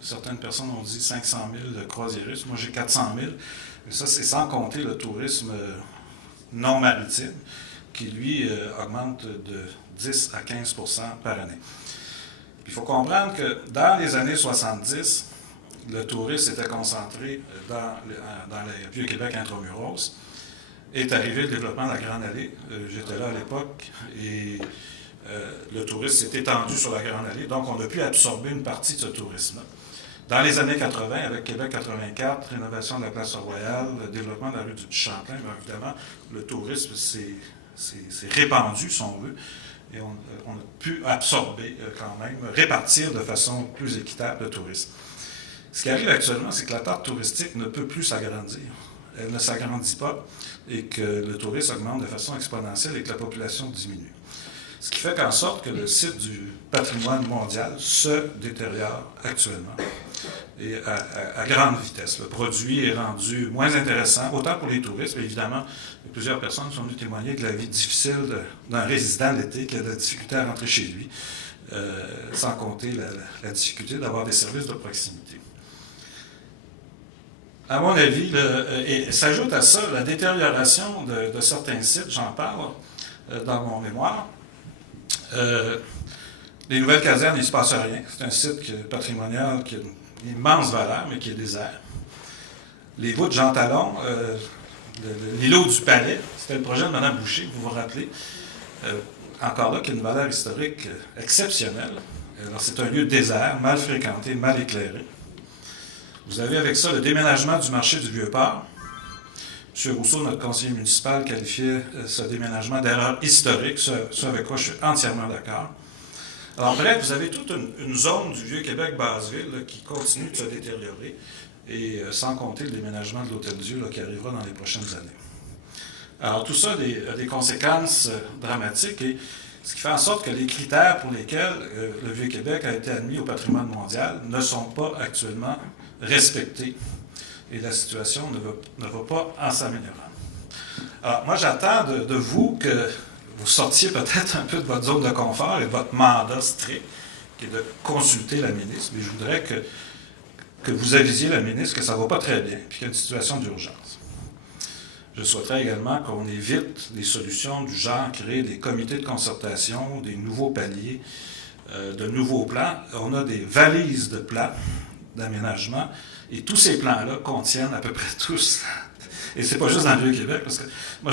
Certaines personnes ont dit 500 000 croisiéristes. Moi, j'ai 400 000. Et ça, c'est sans compter le tourisme non maritime, qui, lui, augmente de 10 à 15 % par année. Il faut comprendre que dans les années 70, le tourisme était concentré dans les Vieux-Québec intramuros. Est arrivé le développement de la Grande Allée. J'étais là à l'époque et le tourisme s'est étendu sur la Grande Allée. Donc, on a pu absorber une partie de ce tourisme-là. Dans les années 80, avec Québec 84, rénovation de la Place Royale, le développement de la rue du Champlain, bien évidemment, le tourisme s'est répandu, si on veut, et on a pu absorber quand même, répartir de façon plus équitable le tourisme. Ce qui arrive actuellement, c'est que la tarte touristique ne peut plus s'agrandir. Elle ne s'agrandit pas et que le tourisme augmente de façon exponentielle et que la population diminue. Ce qui fait qu'en sorte que le site du patrimoine mondial se détériore actuellement et à grande vitesse. Le produit est rendu moins intéressant, autant pour les touristes, mais évidemment, plusieurs personnes sont venues témoigner de la vie difficile d'un résident l'été qui a de la difficulté à rentrer chez lui, sans compter la difficulté d'avoir des services de proximité. À mon avis, et s'ajoute à ça la détérioration de certains sites, j'en parle dans mon mémoire. Les nouvelles casernes, il ne se passe rien. C'est un site patrimonial qui a une immense valeur, mais qui est désert. Les bouts de Jean Talon, l'îlot du Palais, c'était le projet de Mme Boucher, vous vous rappelez. Encore là, qui a une valeur historique exceptionnelle. Alors, c'est un lieu désert, mal fréquenté, mal éclairé. Vous avez avec ça le déménagement du marché du Vieux-Port. M. Rousseau, notre conseiller municipal, qualifiait ce déménagement d'erreur historique, ce avec quoi je suis entièrement d'accord. Alors bref, vous avez toute une zone du Vieux-Québec Basseville qui continue de se détériorer, et sans compter le déménagement de l'Hôtel-Dieu qui arrivera dans les prochaines années. Alors tout ça a des conséquences dramatiques, et ce qui fait en sorte que les critères pour lesquels le Vieux-Québec a été admis au patrimoine mondial ne sont pas actuellement respectés. Et la situation ne va pas en s'améliorant. Alors, moi, j'attends de vous que vous sortiez peut-être un peu de votre zone de confort et de votre mandat strict, qui est de consulter la ministre. Mais je voudrais que vous avisiez la ministre que ça ne va pas très bien, puis qu'il y a une situation d'urgence. Je souhaiterais également qu'on évite des solutions du genre créer des comités de concertation, des nouveaux paliers, de nouveaux plans. On a des valises de plans d'aménagement, et tous ces plans-là contiennent à peu près tous, et c'est pas juste dans le Vieux-Québec, parce que moi,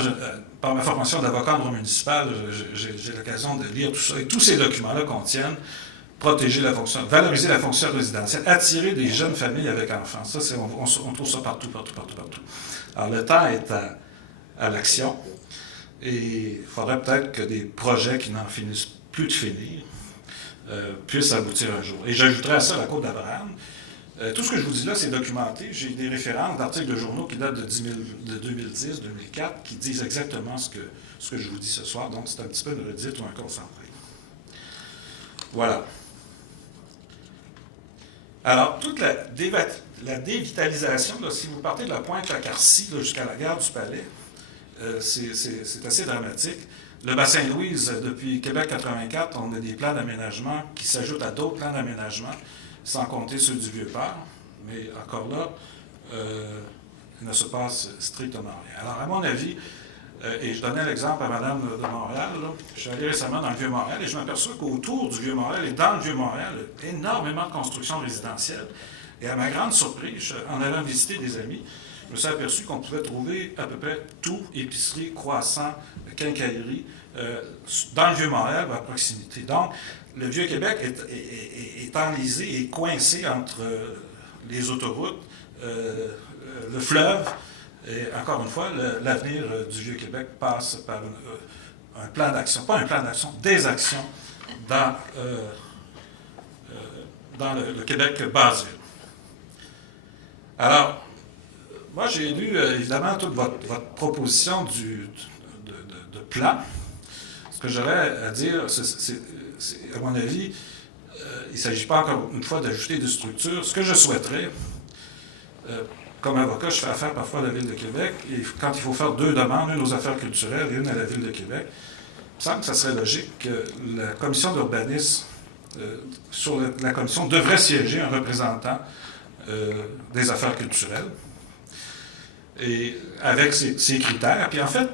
par ma formation d'avocat en droit municipal, j'ai l'occasion de lire tout ça, et tous ces documents-là contiennent valoriser la fonction résidentielle, attirer des jeunes familles avec enfants. Ça, on trouve ça partout. Alors, le temps est à l'action, et il faudrait peut-être que des projets qui n'en finissent plus de finir puissent aboutir un jour. Et j'ajouterais à ça la Côte d'Abraham. Tout ce que je vous dis là, c'est documenté. J'ai des références d'articles de journaux qui datent de 2010, 2004, qui disent exactement ce que je vous dis ce soir. Donc, c'est un petit peu une redite ou un concentré. Voilà. Alors, toute la dévitalisation, là, si vous partez de la pointe Lacarcy jusqu'à la gare du Palais, c'est assez dramatique. Le bassin Louise, depuis Québec 84, on a des plans d'aménagement qui s'ajoutent à d'autres plans d'aménagement, sans compter ceux du Vieux-Port. Mais encore là, il ne se passe strictement rien. Alors, à mon avis, et je donnais l'exemple à Mme de Montréal, là, je suis allé récemment dans le Vieux-Montréal et je m'aperçois qu'autour du Vieux-Montréal et dans le Vieux-Montréal, il y a énormément de constructions résidentielles. Et à ma grande surprise, en allant visiter des amis, je me suis aperçu qu'on pouvait trouver à peu près tout, épicerie, croissant, quincaillerie, dans le Vieux-Montréal ou à proximité. Donc, le Vieux-Québec est enlisé et coincé entre les autoroutes, le fleuve, et encore une fois, l'avenir du Vieux-Québec passe par un plan d'action, pas un plan d'action, des actions dans le Québec Basseville. Alors, moi j'ai lu évidemment toute votre proposition de plan. Ce que j'aurais à dire, c'est à mon avis, il ne s'agit pas encore une fois d'ajouter des structures. Ce que je souhaiterais, comme avocat, je fais affaire parfois à la Ville de Québec, et quand il faut faire deux demandes, une aux affaires culturelles et une à la Ville de Québec, il me semble que ça serait logique que la commission d'urbanisme sur la commission devrait siéger un représentant des affaires culturelles, et avec ces critères. Puis en fait,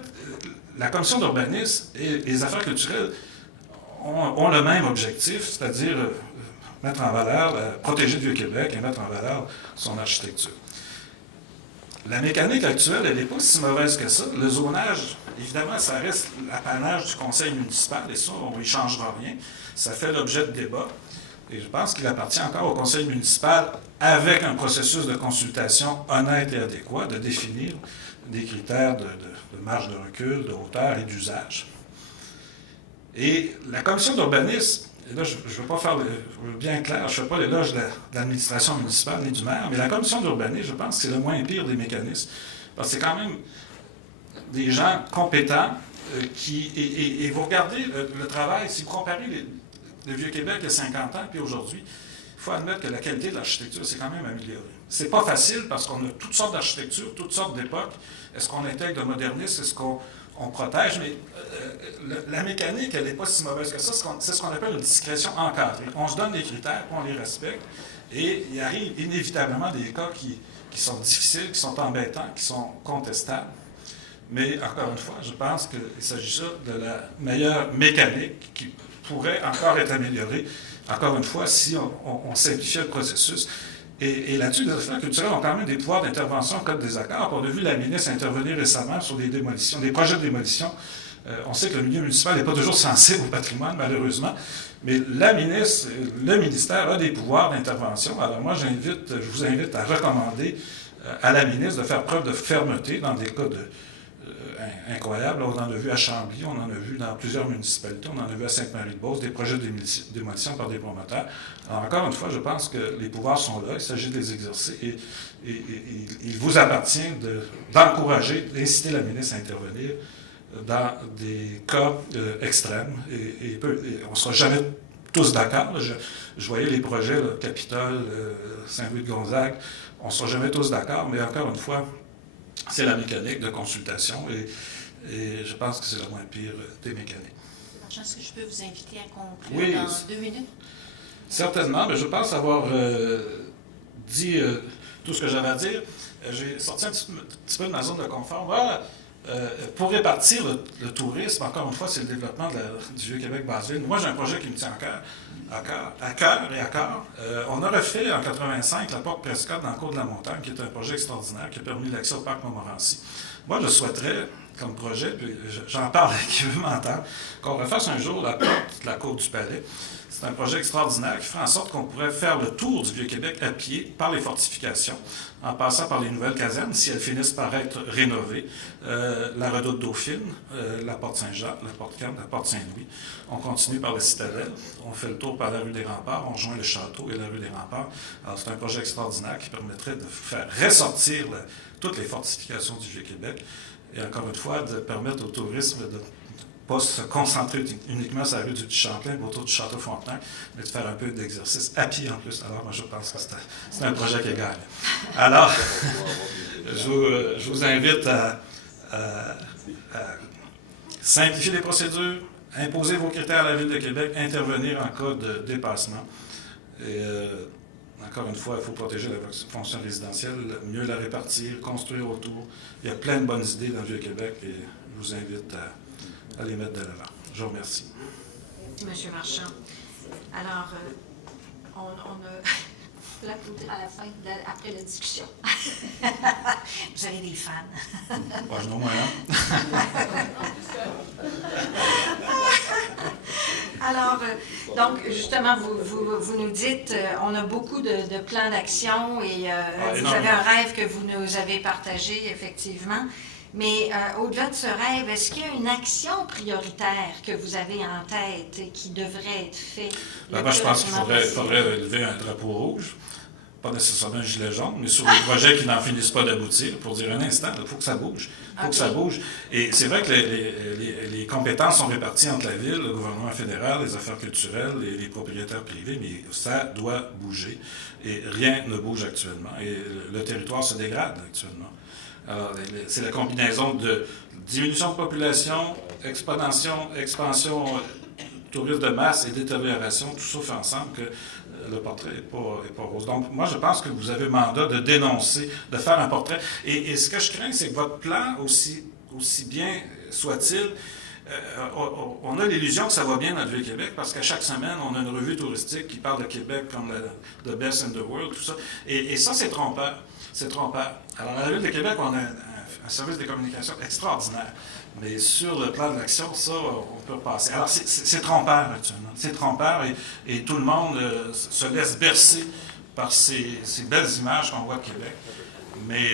la commission d'urbanisme et les affaires culturelles ont le même objectif, c'est-à-dire mettre en valeur, protéger le Vieux-Québec et mettre en valeur son architecture. La mécanique actuelle, elle n'est pas si mauvaise que ça. Le zonage, évidemment, ça reste l'apanage du conseil municipal, et ça, on n'y changera rien. Ça fait l'objet de débat. Et je pense qu'il appartient encore au conseil municipal, avec un processus de consultation honnête et adéquat, de définir des critères de marge de recul, de hauteur et d'usage. Et la commission d'urbanisme, et là, je ne veux pas faire, je veux bien clair, je ne fais pas l'éloge de l'administration municipale ni du maire, mais la commission d'urbanisme, je pense que c'est le moins pire des mécanismes. Parce que c'est quand même des gens compétents et vous regardez le travail, si vous comparez le Vieux-Québec il y a 50 ans puis aujourd'hui, il faut admettre que la qualité de l'architecture s'est quand même améliorée. C'est pas facile parce qu'on a toutes sortes d'architectures, toutes sortes d'époques. Est-ce qu'on intègre le modernisme? Est-ce qu'on protège? Mais la mécanique, elle n'est pas si mauvaise que ça. C'est ce qu'on appelle une discrétion encadrée. On se donne des critères, on les respecte, et il arrive inévitablement des cas qui sont difficiles, qui sont embêtants, qui sont contestables. Mais encore une fois, je pense qu'il s'agit de la meilleure mécanique qui pourrait encore être améliorée, encore une fois, si on simplifiait le processus. Et là-dessus, les affaires culturelles ont quand même des pouvoirs d'intervention en cas de désaccord. On a vu la ministre intervenir récemment sur des démolitions, des projets de démolition. On sait que le milieu municipal n'est pas toujours sensible au patrimoine, malheureusement, mais la ministre, le ministère a des pouvoirs d'intervention. Alors moi, je vous invite à recommander à la ministre de faire preuve de fermeté dans des cas incroyables. On en a vu à Chambly, on en a vu dans plusieurs municipalités, on en a vu à Sainte-Marie-de-Beauce, des projets de démolition par des promoteurs. Alors, encore une fois, je pense que les pouvoirs sont là, il s'agit de les exercer, et il vous appartient d'encourager, d'inciter la ministre à intervenir dans des cas extrêmes. Et on ne sera jamais tous d'accord. Je voyais les projets, là, Capitole, Saint-Louis-de-Gonzague, on ne sera jamais tous d'accord, mais encore une fois, c'est la mécanique de consultation, et je pense que c'est le moins pire des mécaniques. Est-ce que je peux vous inviter à conclure dans 2 minutes? Certainement, mais je pense avoir dit tout ce que j'avais à dire. J'ai sorti un petit peu de ma zone de confort. Voilà. Pour répartir le tourisme, encore une fois, c'est le développement du Vieux-Québec Basse-Ville. Moi, j'ai un projet qui me tient à cœur. On a refait en 85 la porte Prescott dans le cours de la montagne, qui est un projet extraordinaire qui a permis l'accès au parc Montmorency. Moi, je souhaiterais, comme projet, puis j'en parle avec qui veut m'entendre, qu'on refasse un jour la porte de la Côte du Palais. C'est un projet extraordinaire qui ferait en sorte qu'on pourrait faire le tour du Vieux-Québec à pied par les fortifications, en passant par les nouvelles casernes, si elles finissent par être rénovées, la redoute Dauphine, la porte Saint-Jean, la porte Camp, la porte Saint-Louis. On continue par la Citadelle, on fait le tour par la rue des Remparts, on rejoint le château et la rue des Remparts. Alors c'est un projet extraordinaire qui permettrait de faire ressortir toutes les fortifications du Vieux-Québec, et encore une fois, de permettre au tourisme de pas se concentrer uniquement sur la rue du Champlain, autour du Château Frontenac, mais de faire un peu d'exercice à pied en plus. Alors, moi, je pense que c'est un projet qui gagne. Alors, je vous invite à simplifier les procédures, imposer vos critères à la Ville de Québec, intervenir en cas de dépassement. Et encore une fois, il faut protéger la fonction résidentielle, mieux la répartir, construire autour. Il y a plein de bonnes idées dans le Vieux-Québec, et je vous invite à les mettre de l'avant. Je vous remercie. Merci, M. Marchand. Alors, on a l'applaudir à la fin, après la discussion. Vous avez des fans. Pas non, moi, hein? Alors, donc, justement, vous nous dites, on a beaucoup de plans d'action, et vous avez un rêve que vous nous avez partagé, effectivement. Mais au-delà de ce rêve, est-ce qu'il y a une action prioritaire que vous avez en tête et qui devrait être faite? Moi, je pense qu'il faudrait lever un drapeau rouge, pas nécessairement un gilet jaune, mais sur les projets qui n'en finissent pas d'aboutir, pour dire un instant, il faut que ça bouge. Il faut que ça bouge. Et c'est vrai que les compétences sont réparties entre la Ville, le gouvernement fédéral, les affaires culturelles et les propriétaires privés, mais ça doit bouger. Et rien ne bouge actuellement. Et le territoire se dégrade actuellement. Alors, c'est la combinaison de diminution de population, expansion, tourisme de masse et détérioration, tout ça fait ensemble que le portrait n'est pas rose. Donc, moi, je pense que vous avez mandat de dénoncer, de faire un portrait. Et ce que je crains, c'est que votre plan, aussi bien soit-il, on a l'illusion que ça va bien dans le Vieux-Québec parce qu'à chaque semaine, on a une revue touristique qui parle de Québec comme the best in the world, tout ça. Et ça, c'est trompeur. C'est trompeur. Alors, dans la Ville de Québec, on a un service de communication extraordinaire. Mais sur le plan de l'action, ça, on peut passer. Alors, c'est trompeur actuellement. C'est trompeur et tout le monde se laisse bercer par ces belles images qu'on voit de Québec. Mais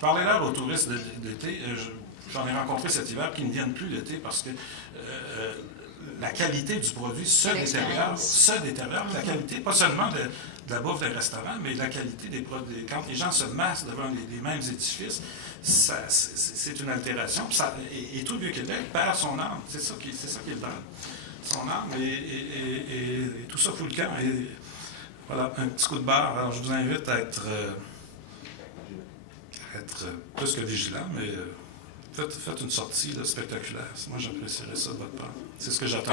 parlez-leur aux touristes d'été. J'en ai rencontré cet hiver qui ne viennent plus l'été parce que la qualité du produit se détériore. La qualité, pas seulement de la bouffe des restaurants, mais la qualité des produits. Quand les gens se massent devant les mêmes édifices, c'est une altération. Et tout le Vieux-Québec perd son âme. C'est ça qui est le drame. Son âme et tout ça fout le camp. Et voilà, un petit coup de barre. Alors, je vous invite à être plus que vigilant, mais faites une sortie là, spectaculaire. Moi, j'apprécierais ça de votre part. C'est ce que j'attends.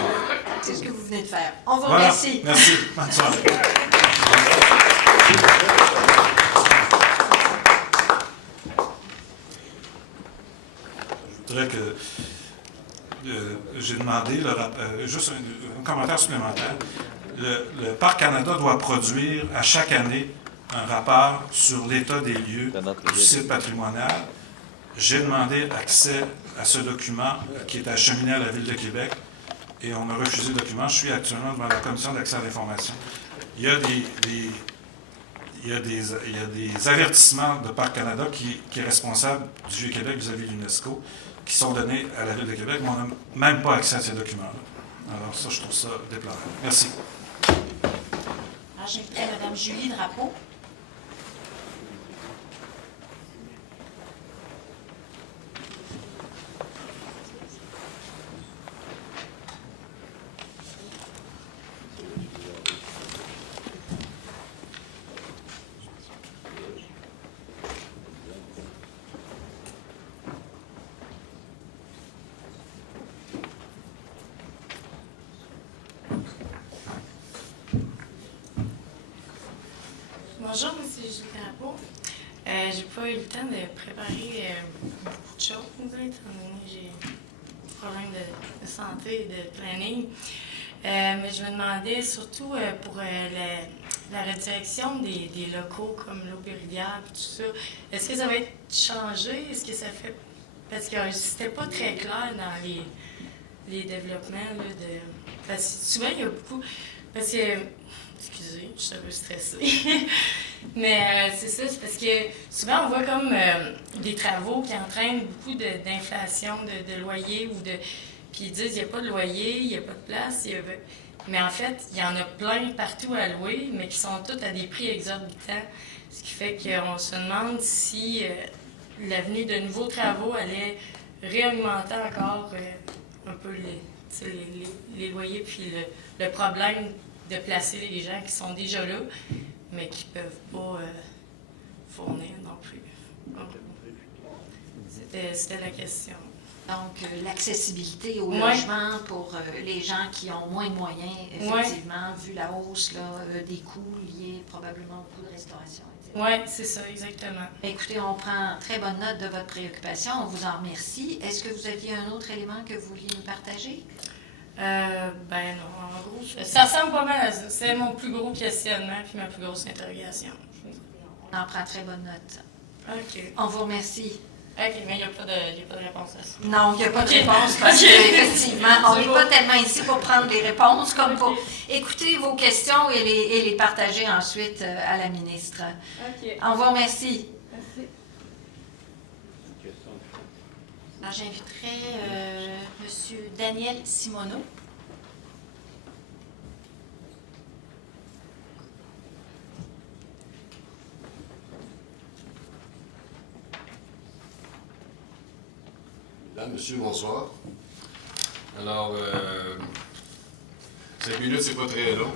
C'est ce que vous venez de faire. On vous remercie. Merci. Bonne soirée. Je voudrais que j'ai demandé juste un commentaire supplémentaire. Le Parc Canada doit produire à chaque année un rapport sur l'état des lieux du site patrimonial. J'ai demandé accès à ce document qui est acheminé à la Ville de Québec et on m'a refusé le document. Je suis actuellement devant la Commission d'accès à l'information. Il y a des avertissements de Parc Canada qui est responsable du Vieux-Québec vis-à-vis de l'UNESCO qui sont donnés à la Ville de Québec, mais on n'a même pas accès à ces documents-là. Alors ça, je trouve ça déplorable. Merci. Alors, j'inviterai Mme Julie Drapeau. Bonjour, M. Julie Drapeau. J'ai pas eu le temps de préparer beaucoup de choses, étant donné que j'ai des problèmes de santé et de planning. Mais je me demandais surtout pour la redirection des locaux comme l'eau rivière et tout ça, est-ce que ça va être changé? Est-ce que ça fait... Parce que c'était pas très clair dans les développements. Là, parce que souvent, il y a beaucoup... Parce que... Excusez, je suis un peu stressée. Mais c'est ça, c'est parce que souvent on voit comme des travaux qui entraînent beaucoup d'inflation de loyer ou de. Puis ils disent il n'y a pas de loyer, il n'y a pas de place. Mais en fait, il y en a plein partout à louer, mais qui sont tous à des prix exorbitants. Ce qui fait qu'on se demande si l'avenue de nouveaux travaux allait réaugmenter encore un peu les loyers, puis le problème de placer les gens qui sont déjà là, mais qui ne peuvent pas fournir non plus. C'était la question. Donc, l'accessibilité au logement pour les gens qui ont moins de moyens, effectivement, vu la hausse là, des coûts liés probablement au coût de restauration. Oui, c'est ça, exactement. Écoutez, on prend très bonne note de votre préoccupation. On vous en remercie. Est-ce que vous aviez un autre élément que vous vouliez nous partager? Ben non, en gros, ça ressemble pas mal à ça. C'est mon plus gros questionnement puis ma plus grosse interrogation. On en prend très bonne note. OK. On vous remercie. OK, mais il n'y a pas de réponse à ça. Non, il n'y a pas de réponse parce qu'effectivement, on n'est pas tellement ici pour prendre des réponses comme pour écouter vos questions et les partager ensuite à la ministre. OK. On vous remercie. Merci. Alors, j'inviterai M. Daniel Simoneau. Mesdames, Monsieur, bonsoir. Alors, 5 minutes, c'est pas très long.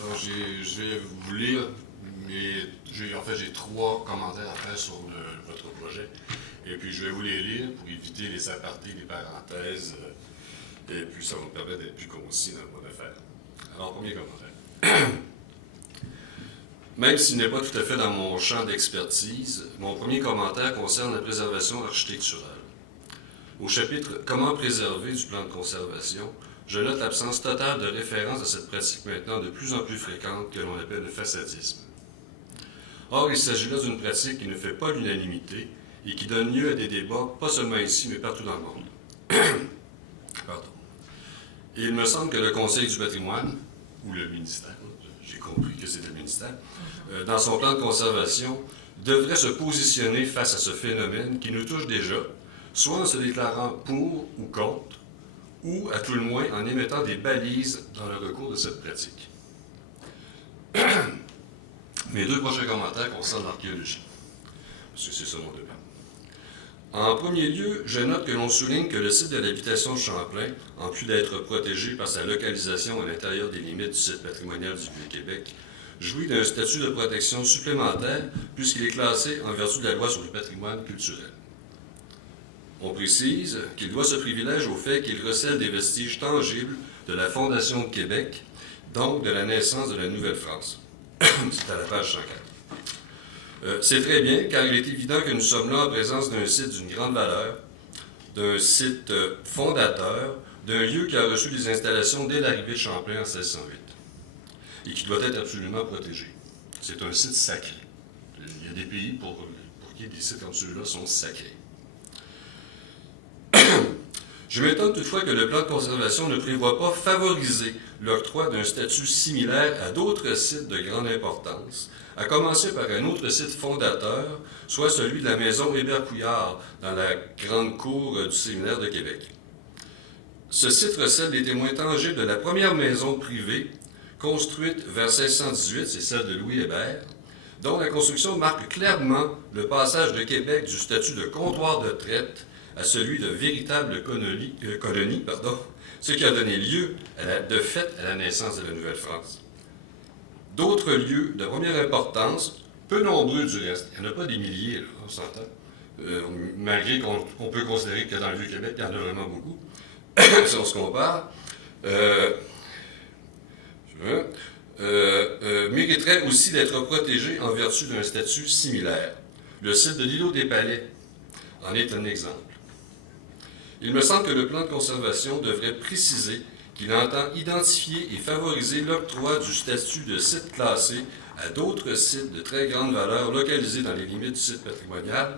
Alors, je vais vous lire, mais j'ai 3 commentaires à faire sur votre projet. Et puis, je vais vous les lire pour éviter les apartés, les parenthèses Et puis, ça va me permettre d'être plus concis dans mon affaire. Alors, premier commentaire. Même s'il n'est pas tout à fait dans mon champ d'expertise, mon premier commentaire concerne la préservation architecturale. Au chapitre « Comment préserver » du plan de conservation, je note l'absence totale de référence à cette pratique maintenant de plus en plus fréquente que l'on appelle le façadisme. Or, il s'agit là d'une pratique qui ne fait pas l'unanimité et qui donne lieu à des débats, pas seulement ici, mais partout dans le monde. Pardon. Et il me semble que le Conseil du patrimoine, ou le ministère, j'ai compris que c'était le ministère, dans son plan de conservation, devrait se positionner face à ce phénomène qui nous touche déjà, soit en se déclarant pour ou contre, ou à tout le moins en émettant des balises dans le recours de cette pratique. Mes 2 prochains commentaires concernent l'archéologie, parce que c'est ça mon domaine. En premier lieu, je note que l'on souligne que le site de l'habitation de Champlain, en plus d'être protégé par sa localisation à l'intérieur des limites du site patrimonial du Vieux-Québec, jouit d'un statut de protection supplémentaire puisqu'il est classé en vertu de la loi sur le patrimoine culturel. On précise qu'il doit ce privilège au fait qu'il recèle des vestiges tangibles de la Fondation de Québec, donc de la naissance de la Nouvelle-France. C'est à la page 104. C'est très bien, car il est évident que nous sommes là en présence d'un site d'une grande valeur, d'un site fondateur, d'un lieu qui a reçu des installations dès l'arrivée de Champlain en 1608 et qui doit être absolument protégé. C'est un site sacré. Il y a des pays pour qui des sites comme celui-là sont sacrés. Je m'étonne toutefois que le plan de conservation ne prévoit pas favoriser l'octroi d'un statut similaire à d'autres sites de grande importance, à commencer par un autre site fondateur, soit celui de la maison Hébert-Couillard, dans la grande cour du séminaire de Québec. Ce site recèle des témoins tangibles de la première maison privée, construite vers 1618, c'est celle de Louis Hébert, dont la construction marque clairement le passage de Québec du statut de comptoir de traite à celui de véritable colonie, ce qui a donné lieu, de fait, à la naissance de la Nouvelle-France. D'autres lieux de première importance, peu nombreux du reste, il n'y en a pas des milliers, là, on s'entend, malgré qu'on peut considérer que dans le Vieux-Québec, il y en a vraiment beaucoup, si on se compare, mériterait aussi d'être protégé en vertu d'un statut similaire. Le site de l'îlot des Palais en est un exemple. Il me semble que le plan de conservation devrait préciser qu'il entend identifier et favoriser l'octroi du statut de site classé à d'autres sites de très grande valeur localisés dans les limites du site patrimonial,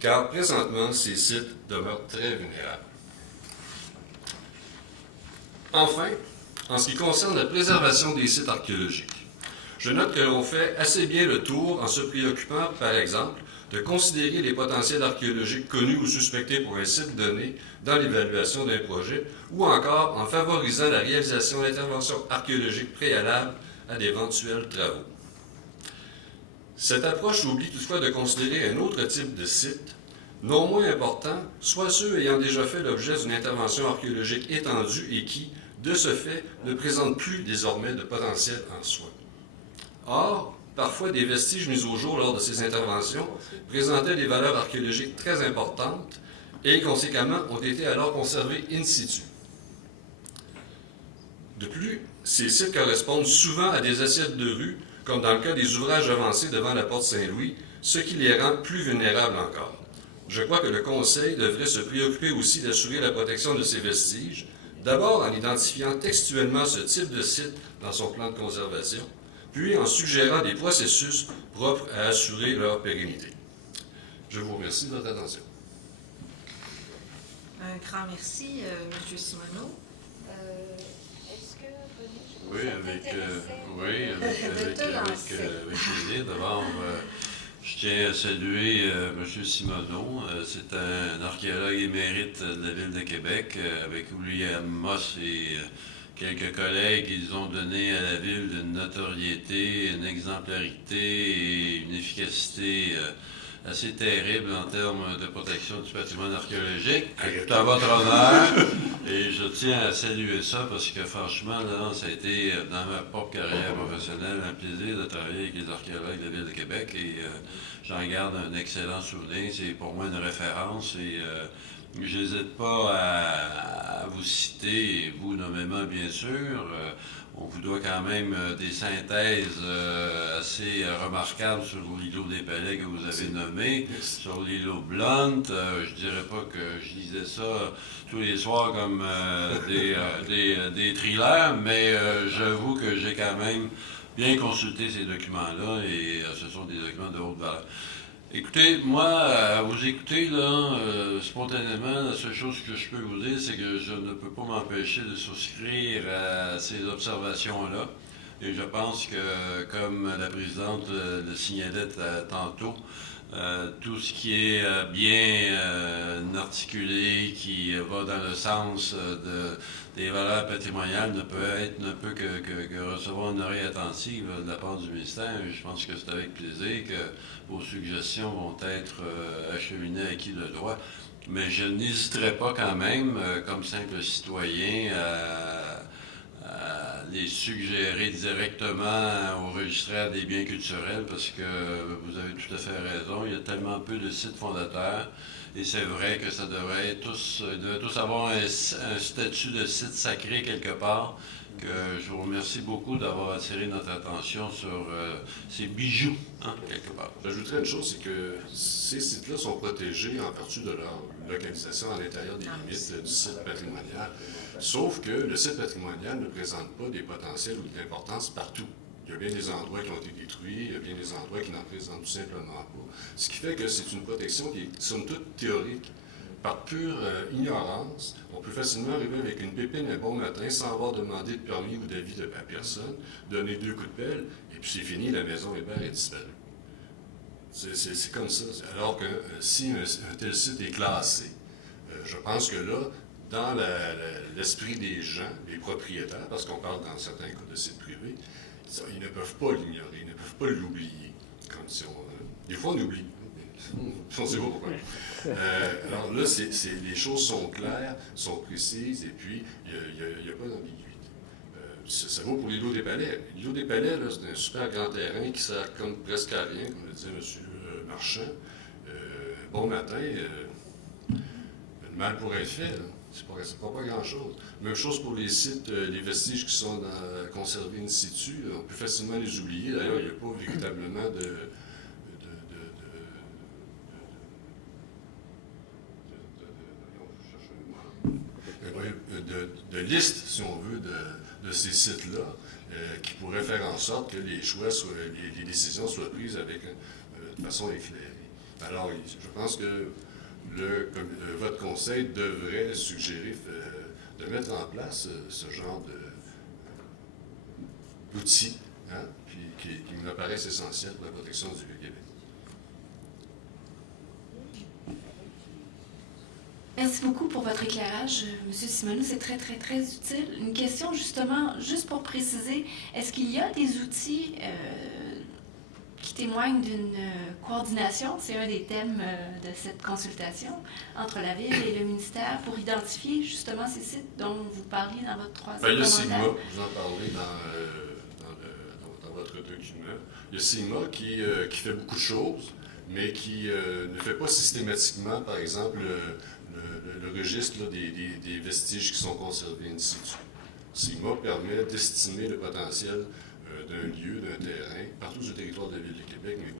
car présentement, ces sites demeurent très vulnérables. Enfin, en ce qui concerne la préservation des sites archéologiques, je note que l'on fait assez bien le tour en se préoccupant, par exemple, de considérer les potentiels archéologiques connus ou suspectés pour un site donné dans l'évaluation d'un projet, ou encore en favorisant la réalisation d'interventions archéologiques préalables à d'éventuels travaux. Cette approche oublie toutefois de considérer un autre type de site, non moins important, soit ceux ayant déjà fait l'objet d'une intervention archéologique étendue et qui, de ce fait, ne présentent plus désormais de potentiel en soi. Or, parfois, des vestiges mis au jour lors de ces interventions présentaient des valeurs archéologiques très importantes et, conséquemment, ont été alors conservés in situ. De plus, ces sites correspondent souvent à des assiettes de rue, comme dans le cas des ouvrages avancés devant la porte Saint-Louis, ce qui les rend plus vulnérables encore. Je crois que le Conseil devrait se préoccuper aussi d'assurer la protection de ces vestiges, d'abord en identifiant textuellement ce type de site dans son plan de conservation, puis en suggérant des processus propres à assurer leur pérennité. Je vous remercie de votre attention. Un grand merci, M. Simoneau. Est-ce que Oui, avec plaisir. D'abord, je tiens à saluer M. Simoneau. C'est un archéologue émérite de la Ville de Québec. Avec William Moss et quelques collègues, ils ont donné à la Ville une notoriété, une exemplarité et une efficacité assez terrible en termes de protection du patrimoine archéologique. Tout à votre honneur. Et je tiens à saluer ça parce que franchement, là, ça a été, dans ma propre carrière professionnelle, un plaisir de travailler avec les archéologues de la Ville de Québec et j'en garde un excellent souvenir. C'est pour moi une référence et Je n'hésite pas à vous citer, et vous nommément bien sûr. On vous doit quand même des synthèses assez remarquables sur l'îlot des Palais que vous avez nommé, sur l'îlot Blunt. Je dirais pas que je lisais ça tous les soirs comme des thrillers, mais j'avoue que j'ai quand même bien consulté ces documents-là et ce sont des documents de haute valeur. Écoutez, moi, à vous écouter, là, spontanément, la seule chose que je peux vous dire, c'est que je ne peux pas m'empêcher de souscrire à ces observations-là. Et je pense que, comme la présidente le signalait tantôt, tout ce qui est bien articulé, qui va dans le sens des valeurs patrimoniales ne peut que recevoir une oreille attentive de la part du ministère. Et je pense que c'est avec plaisir que vos suggestions vont être acheminées à qui de droit. Mais je n'hésiterai pas quand même, comme simple citoyen, à les suggérer directement au registraire des biens culturels parce que vous avez tout à fait raison, il y a tellement peu de sites fondateurs et c'est vrai que ça devrait tous avoir un statut de site sacré quelque part, que je vous remercie beaucoup d'avoir attiré notre attention sur ces bijoux, hein, quelque part. J'ajouterais une chose, c'est que ces sites-là sont protégés en vertu de leur localisation à l'intérieur des limites du site patrimonial. Sauf que le site patrimonial ne présente pas des potentiels ou de l'importance partout. Il y a bien des endroits qui ont été détruits, il y a bien des endroits qui n'en présentent tout simplement pas. Ce qui fait que c'est une protection qui est somme toute théorique. Par pure ignorance, on peut facilement arriver avec une pépine un bon matin sans avoir demandé de permis ou d'avis à personne, donner 2 coups de pelle, et puis c'est fini, la maison Hébert est disparue. C'est comme ça. Alors que si un tel site est classé, je pense que là, dans l'esprit des gens, des propriétaires, parce qu'on parle dans certains cas de sites privés, ils ne peuvent pas l'ignorer, ils ne peuvent pas l'oublier. Comme si des fois, on oublie. On ne sait pas pourquoi. Alors là, les choses sont claires, sont précises, et puis il n'y a pas d'ambiguïté. Ça vaut pour l'îlot des Palais. L'îlot des Palais, c'est un super grand terrain qui sert comme presque à rien, comme le disait M. Marchand. Bon matin, le mal pourrait être fait. C'est pas grand-chose. Même chose pour les sites, les vestiges qui sont conservés in situ. On peut facilement les oublier. D'ailleurs, il n'y a pas véritablement de liste, si on veut, de ces sites-là, qui pourraient faire en sorte que les décisions soient prises de façon éclairée. Alors, je pense que votre conseil devrait suggérer de mettre en place ce genre d'outils, hein, qui me paraissent essentiels pour la protection du Québec. Merci beaucoup pour votre éclairage, M. Simoneau. C'est très, très, très utile. Une question, justement, juste pour préciser, est-ce qu'il y a des outils qui témoignent d'une coordination, c'est un des thèmes de cette consultation, entre la Ville et le ministère pour identifier justement ces sites dont vous parliez dans votre troisième commentaire? Il y a CIGMA, vous en parlez dans votre document. Il y a CIGMA qui fait beaucoup de choses, mais qui ne fait pas systématiquement, par exemple, le registre là, des vestiges qui sont conservés in situ. CIGMA permet d'estimer le potentiel d'un lieu, d'un terrain, partout sur le territoire de la Ville de Québec, mais